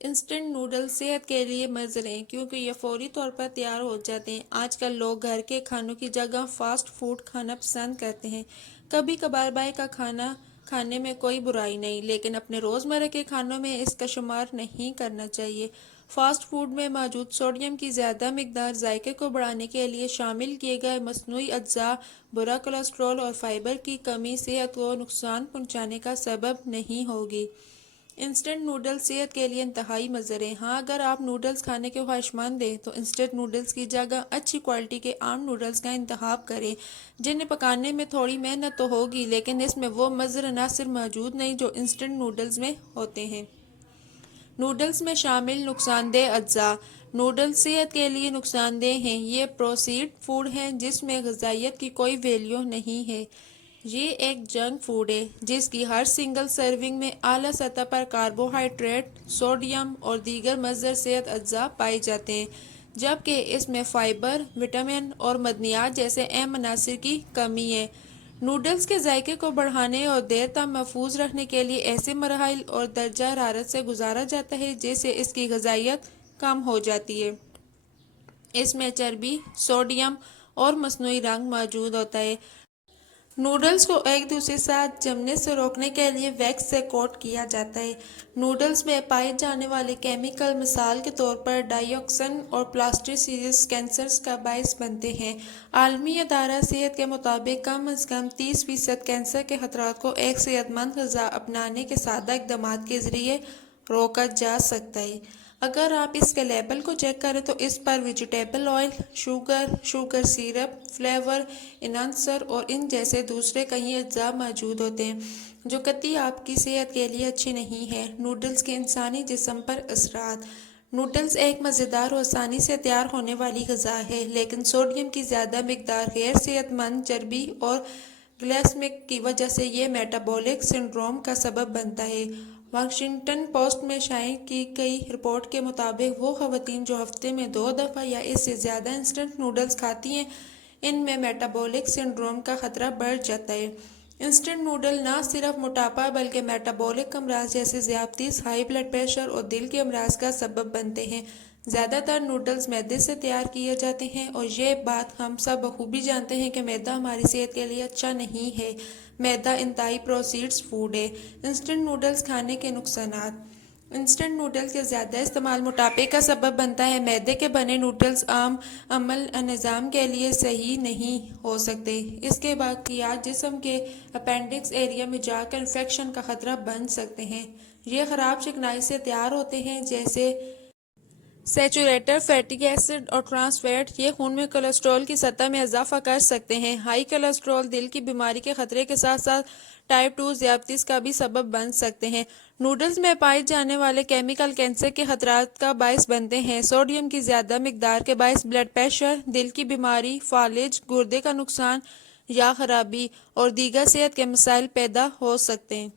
Instant noodles صحت کے لیے مضر ہیں کیونکہ یہ فوری طور پر تیار ہو جاتے ہیں۔ آج کل لوگ گھر کے کھانوں کی جگہ فاسٹ فوڈ کھانا پسند کرتے ہیں۔ کبھی کبھار باہر کا کھانا کھانے میں کوئی برائی نہیں، لیکن اپنے روزمرہ کے کھانوں میں اس کا شمار نہیں کرنا چاہیے۔ فاسٹ فوڈ میں موجود سوڈیم کی زیادہ مقدار ذائقے کو بڑھانے کے لیے شامل کیے گئے مصنوعی اجزاء، برا کولیسٹرول اور فائبر کی کمی صحت کو نقصان پہنچانے کا سبب نہیں ہوگی۔ انسٹنٹ نوڈلز صحت کے لیے انتہائی مضر ہیں۔ ہاں، اگر آپ نوڈلز کھانے کے خواہشمند ہیں تو انسٹنٹ نوڈلز کی جگہ اچھی کوالٹی کے عام نوڈلز کا انتخاب کریں، جنہیں پکانے میں تھوڑی محنت تو ہوگی لیکن اس میں وہ مضر عناصر موجود نہیں جو انسٹنٹ نوڈلز میں ہوتے ہیں۔ نوڈلز میں شامل نقصان دہ اجزاء۔ نوڈلز صحت کے لیے نقصان دہ ہیں۔ یہ پروسیسڈ فوڈ ہیں جس میں غذائیت کی کوئی ویلیو نہیں ہے۔ یہ ایک جنک فوڈ ہے جس کی ہر سنگل سرونگ میں اعلیٰ سطح پر کاربوہائیڈریٹ، سوڈیم اور دیگر مضر صحت اجزاء پائے جاتے ہیں، جبکہ اس میں فائبر، وٹامن اور معدنیات جیسے اہم عناصر کی کمی ہے۔ نوڈلز کے ذائقے کو بڑھانے اور دیر تک محفوظ رکھنے کے لیے ایسے مراحل اور درجہ حرارت سے گزارا جاتا ہے جس سے اس کی غذائیت کم ہو جاتی ہے۔ اس میں چربی، سوڈیم اور مصنوعی رنگ موجود ہوتا ہے۔ نوڈلز کو ایک دوسرے کے ساتھ جمنے سے روکنے کے لیے ویکس سے کوٹ کیا جاتا ہے۔ نوڈلز میں پائے جانے والے کیمیکل مثال کے طور پر ڈائی آکسین اور پلاسٹر سیریز کینسر کا باعث بنتے ہیں۔ عالمی ادارہ صحت کے مطابق کم از کم 30% کینسر کے خطرات کو ایک صحت مند غذا اپنانے کے سادہ اقدامات کے ذریعے روکا جا سکتا ہے۔ اگر آپ اس کے لیبل کو چیک کریں تو اس پر vegetable oil, sugar syrup, flavour enhancer اور ان جیسے دوسرے کئی اجزاء موجود ہوتے ہیں جو قطعی آپ کی صحت کے لیے اچھے نہیں ہیں۔ نوڈلز کے انسانی جسم پر اثرات۔ نوڈلز ایک مزیدار اور آسانی سے تیار ہونے والی غذا ہے، لیکن سوڈیم کی زیادہ مقدار غیر صحت مند چربی اور گلائسیمک کی وجہ سے یہ میٹابولک سنڈروم کا سبب بنتا ہے۔ واشنگٹن پوسٹ میں شائع کی گئی رپورٹ کے مطابق وہ خواتین جو ہفتے میں 2 دفعہ یا اس سے زیادہ انسٹنٹ نوڈلز کھاتی ہیں، ان میں میٹابولک سنڈروم کا خطرہ بڑھ جاتا ہے۔ انسٹنٹ نوڈل نہ صرف موٹاپا بلکہ میٹابولک امراض جیسے ذیابیطس، ہائی بلڈ پریشر اور دل کے امراض کا سبب بنتے ہیں۔ زیادہ تر نوڈلز میدے سے تیار کیے جاتے ہیں اور یہ بات ہم سب بخوبی جانتے ہیں کہ میدا ہماری صحت کے لیے اچھا نہیں ہے۔ میدا انتہائی پروسیسڈ فوڈ ہے۔ انسٹنٹ نوڈلز کھانے کے نقصانات۔ انسٹنٹ نوڈلز کا زیادہ استعمال موٹاپے کا سبب بنتا ہے۔ میدے کے بنے نوڈلز عام عمل نظام کے لیے صحیح نہیں ہو سکتے۔ اس کے باقیات جسم کے اپینڈکس ایریا میں جا کر انفیکشن کا خطرہ بن سکتے ہیں۔ یہ خراب چکنائی سے تیار ہوتے ہیں جیسے سیچوریٹڈ فیٹی ایسڈ اور ٹرانس فیٹ۔ یہ خون میں کولیسٹرول کی سطح میں اضافہ کر سکتے ہیں۔ ہائی کولیسٹرول دل کی بیماری کے خطرے کے ساتھ ساتھ ٹائپ 2 ذیابیطس کا بھی سبب بن سکتے ہیں۔ نوڈلز میں پائے جانے والے کیمیکل کینسر کے خطرات کا باعث بنتے ہیں۔ سوڈیم کی زیادہ مقدار کے باعث بلڈ پریشر، دل کی بیماری، فالج، گردے کا نقصان یا خرابی اور دیگر صحت کے مسائل پیدا ہو سکتے ہیں۔